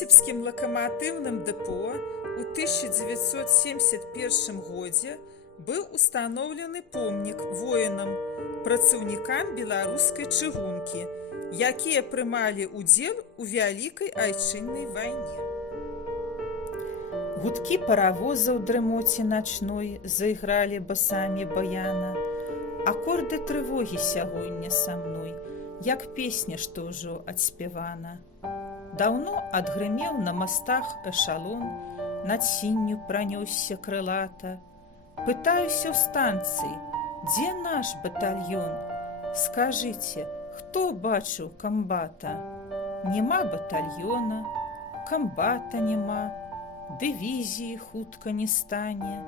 Віцебскім лакаматыўным дэпо ў 1971 годзе быў устаноўлены помнік воінам, працаўнікам беларускай чыгункі, якія прымалі ўдзел у Вялікай Айчыннай вайне. Гудкі паравоза ў дрымоте начной зайгралі басамі баяна. Акорды трывогі сягоння са мной, як песня, што ўжо адспявана. Даўно адгрымеў на мастах эшалон, над сінню пранёсся крылата. Пытаюся ў станцыі, дзе наш батальён? Скажыце, хто бачыў камбата? Нема батальёна, камбата няма, дывізіі хутка не стане.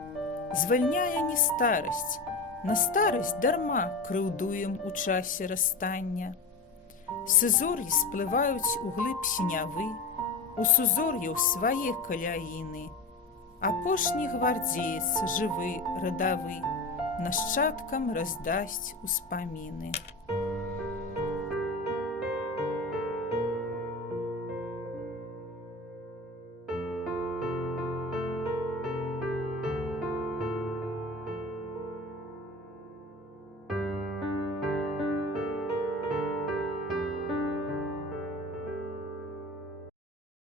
Звальняе не старасць, на старасць дарма крыўдуем у часе расстання. Сызор'і сплываюць у глыб сінявы, у сузор'яў свае каляіны. Апошні гвардзеец жывы, радавы, нашчадкам раздасць успаміны.